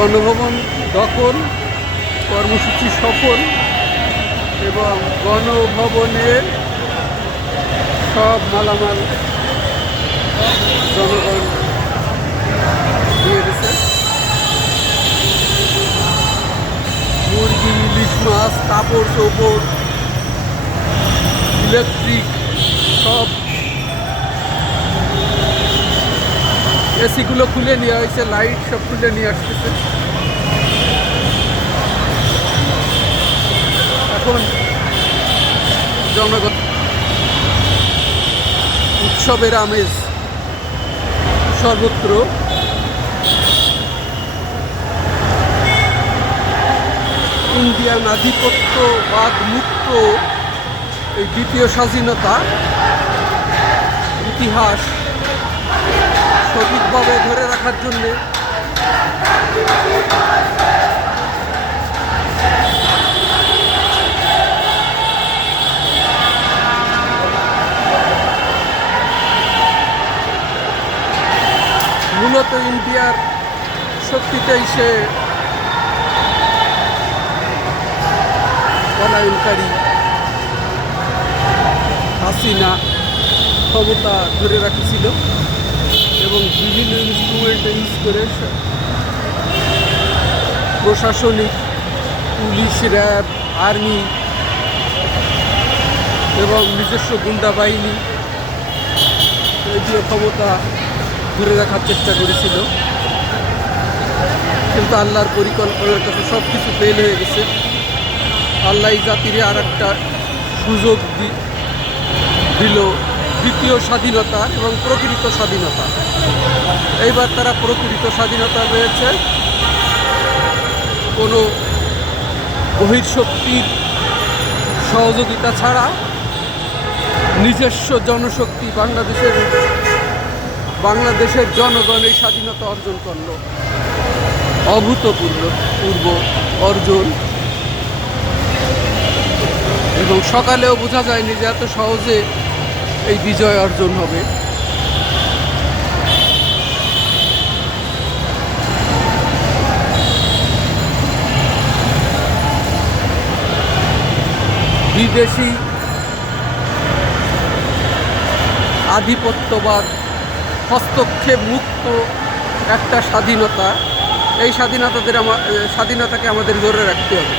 গণভবন দখল, কর্মসূচি সফল এবং গণভবনের সব মালামাল জনগণ দিয়ে দিছে। মুরগি, ইলিশ মাছ, কাপড়, চোপড়, ইলেকট্রিক সব এসিগুলো খুলে নেওয়া হয়েছে লাইট সব খুলে নিয়ে আসতেছে। জনগণ। উৎসবের আমেজ সর্বত্র। ইন্ডিয়ান আধিপত্য আধিপত্যবাদ মুক্ত এই দ্বিতীয় স্বাধীনতা। ইতিহাস সঠিকভাবে ধরে রাখার জন্যে মূলত ইন্ডিয়ার শক্তিতেই সে পলায়নকারী হাসিনা ক্ষমতা ধরে রাখছিল এবং বিভিন্ন ইনস্ট্রুমেন্ট ইউজ করে প্রশাসনিক, পুলিশ, র্যাব, আর্মি এবং নিজস্ব গুন্ডা বাহিনী এগুলো ক্ষমতা ধরে রাখার চেষ্টা করেছিল। কিন্তু আল্লাহর পরিকল্পনার কাছে সব কিছু ফেল হয়ে গেছে। আল্লাহ জাতির আর একটা সুযোগ দিল দ্বিতীয় স্বাধীনতা এবং প্রকৃত স্বাধীনতা। এইবার তারা প্রকৃত স্বাধীনতা পেয়েছে। কোনো বহির্শক্তির সহযোগিতা ছাড়া নিজস্ব জনশক্তি বাংলাদেশের বাংলাদেশের জনগণ এই স্বাধীনতা অর্জন করল। অভূতপূর্ব পূর্ব অর্জন। এবং সকালেও বোঝা যায়নি যে এত সহজে এই বিজয় অর্জন হবে। বিদেশি আধিপত্যবাদ হস্তক্ষেপ মুক্ত একটা স্বাধীনতা, এই স্বাধীনতাদের আমা স্বাধীনতাকে আমাদের ধরে রাখতে হবে।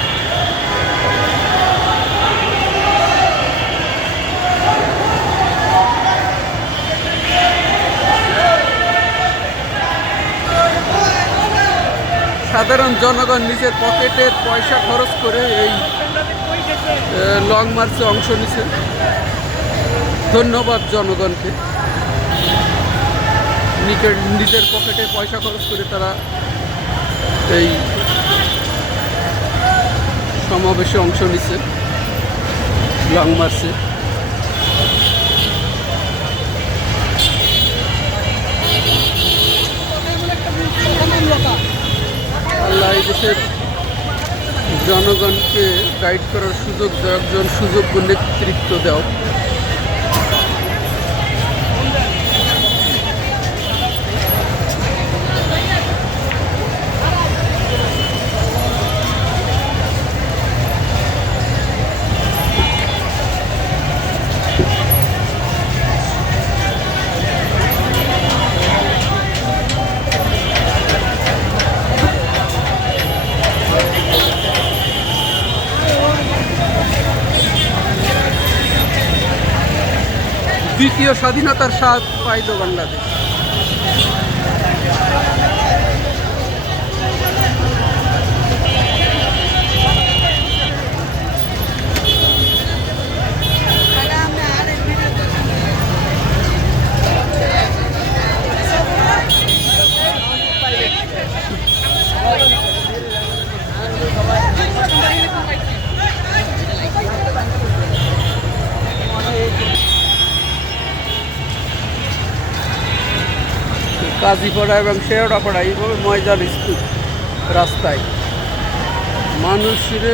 সাধারণ জনগণ নিজের পকেটের পয়সা খরচ করে এই লং মার্চে অংশ নিছে। ধন্যবাদ জনগণকে। নিজের নিজের পকেটে পয়সা খরচ করে তারা এই সমাবেশে অংশ নিছে, লং মার্চে। আল্লাহ দেশের জনগণকে গাইড করার সুযোগ দেওয়া একজন সুযোগ্য নেতৃত্ব দাও দ্বিতীয় স্বাধীনতার স্বাদ পাইল বাংলাদেশ। কাজীপাড়া এবং শেওড়াপাড়া, এইভাবে ময়দান স্তূপ রাস্তায়। মানুষের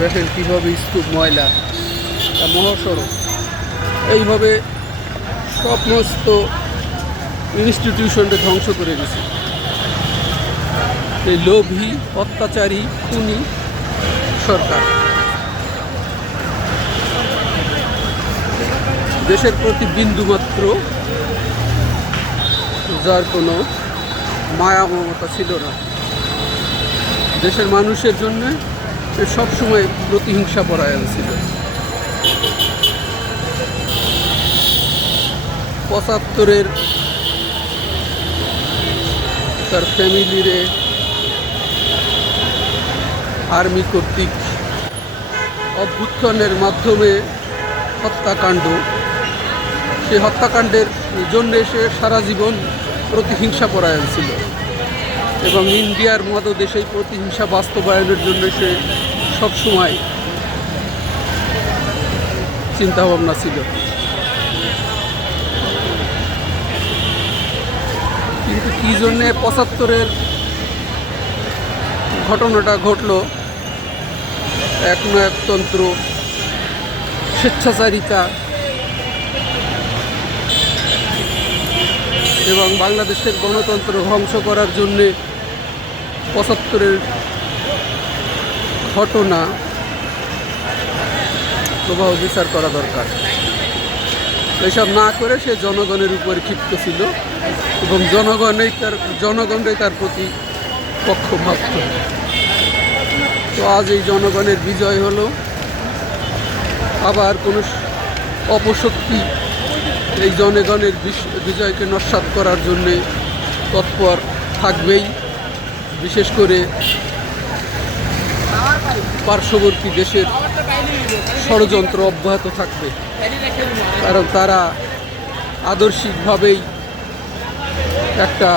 দেখেন কীভাবে স্তূপ ময়লা, তা মহাসড়ক। এইভাবে সমস্ত ইনস্টিটিউশনটা ধ্বংস করে গেছে এই লোভী, অত্যাচারী, খুনি সরকার। দেশের প্রতি বিন্দুমাত্র যার কোনো মায়া মমতা ছিল না। দেশের মানুষের জন্য সে সবসময় প্রতিহিংসা পরায়ণ ছিল। পঁচাত্তরের তার ফ্যামিলিরে আর্মি কর্তৃক অভ্যুত্থানের মাধ্যমে হত্যাকাণ্ড সেই হত্যাকাণ্ডের জন্য সে সারা জীবন প্রতিহিংসা পরায়ণ ছিল। এবং ইন্ডিয়ার মতো দেশে প্রতিহিংসা বাস্তবায়নের জন্য সে সবসময় চিন্তাভাবনা ছিল। কিন্তু কী জন্যে পঁচাত্তরের ঘটনাটা ঘটলো, এক একতন্ত্র স্বেচ্ছাচারিতা এবং বাংলাদেশের গণতন্ত্র ধ্বংস করার জন্যে পঁচাত্তরের ঘটনা প্রবাহ বিচার করা দরকার। এসব না করে সে জনগণের উপর ক্ষিপ্ত ছিল এবং জনগণই তার, জনগণরাই তার প্রতি পক্ষপাত। তো আজ এই জনগণের বিজয় হলো, আবার কোনো অপশক্তি এই জনগণের বিজয়কে নস্বাত করার জন্যে তৎপর থাকবেই। বিশেষ করে পার্শ্ববর্তী দেশের ষড়যন্ত্র অব্যাহত থাকবে। কারণ তারা আদর্শিকভাবেই একটা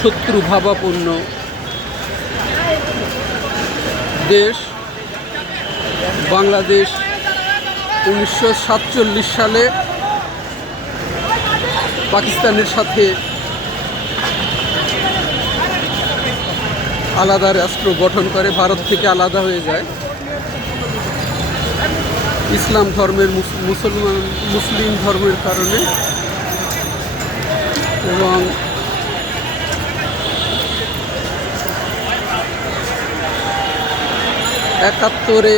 শত্রু ভাবাপূর্ণ দেশ। বাংলাদেশ উনিশশো সাতচল্লিশ সালে পাকিস্তানের সাথে আলাদা রাষ্ট্র গঠন করে, ভারত থেকে আলাদা হয়ে যায়। ইসলাম ধর্মের মুসলমান, মুসলিম ধর্মের কারণে এবং একাত্তরে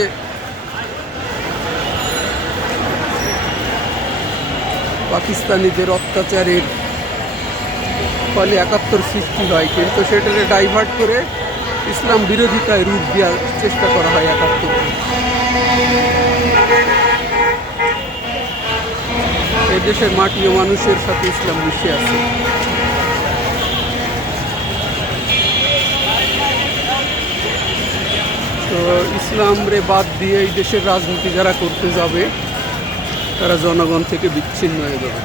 পাকিস্তানিদের অত্যাচারের ফলে একাত্তর সৃষ্টি হয়। কিন্তু সেটাকে ডাইভার্ট করে ইসলাম বিরোধিতায় রূপ দেওয়ার চেষ্টা করা হয় একাত্তর। এই দেশের মাটি ও মানুষের সাথে ইসলাম মিশে আছে। তো ইসলাম রে বাদ দিয়ে এই দেশের রাজনীতি যারা করতে যাবে তারা জনগণ থেকে বিচ্ছিন্ন হয়ে যাবে।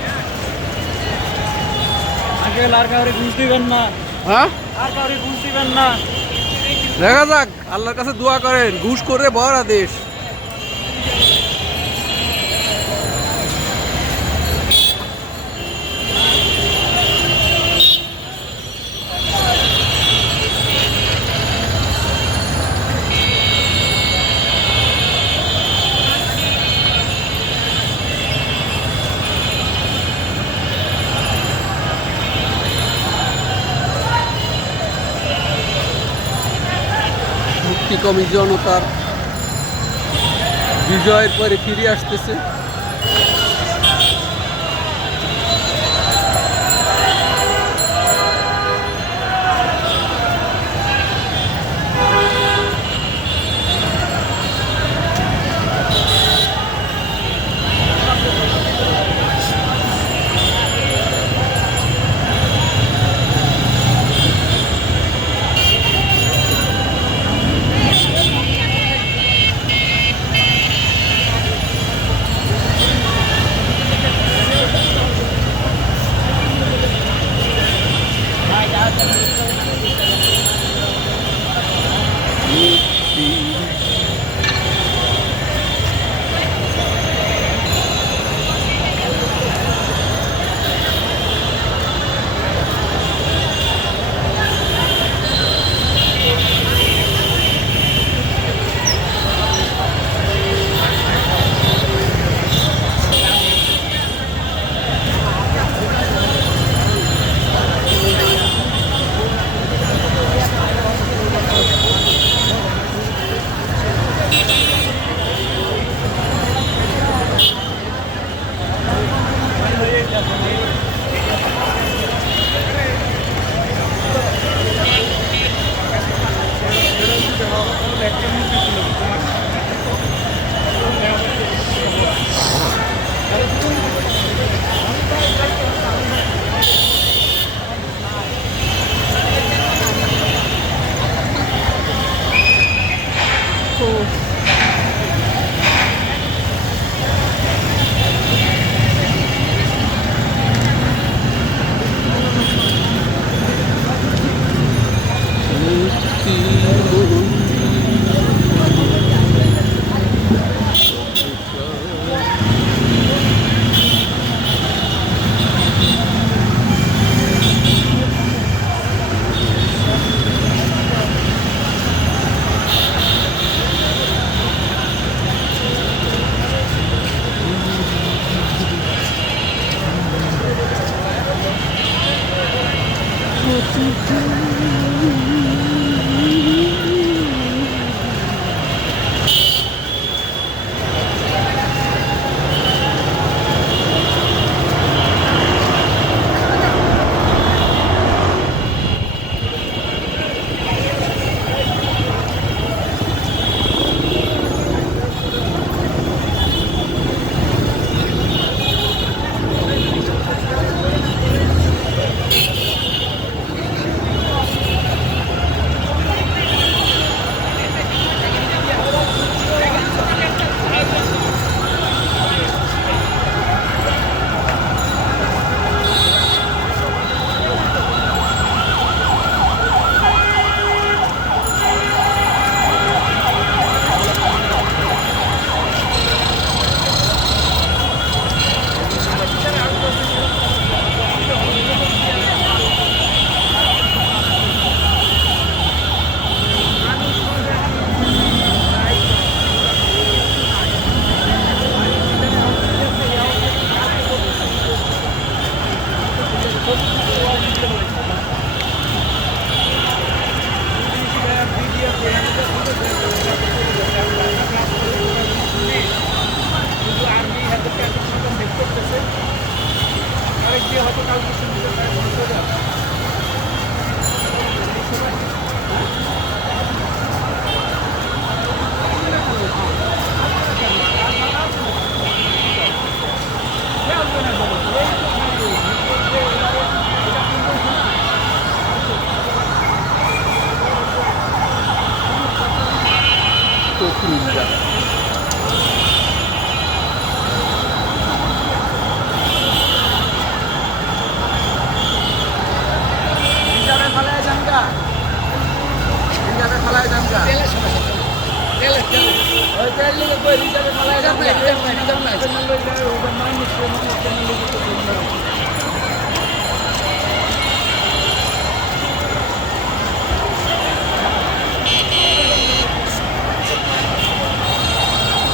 হ্যাঁ? আর কাউরে ঘুষ দিবেন না। দেখা যাক আল্লাহর কাছে দোয়া করেন ঘুষ করে বড় দেশ মুক্তিকমি জনতার বিজয়ের পরে ফিরে আসতেছে। be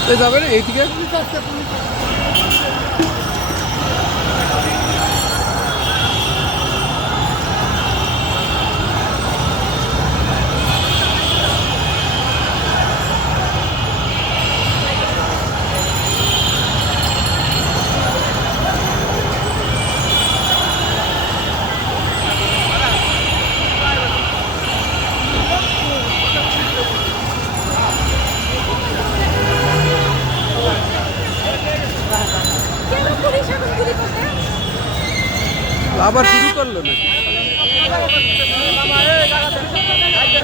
এ যাবে না এইদিকে কেন পুলিশ এখন গুলি করছে আবার শুরু করল নাকি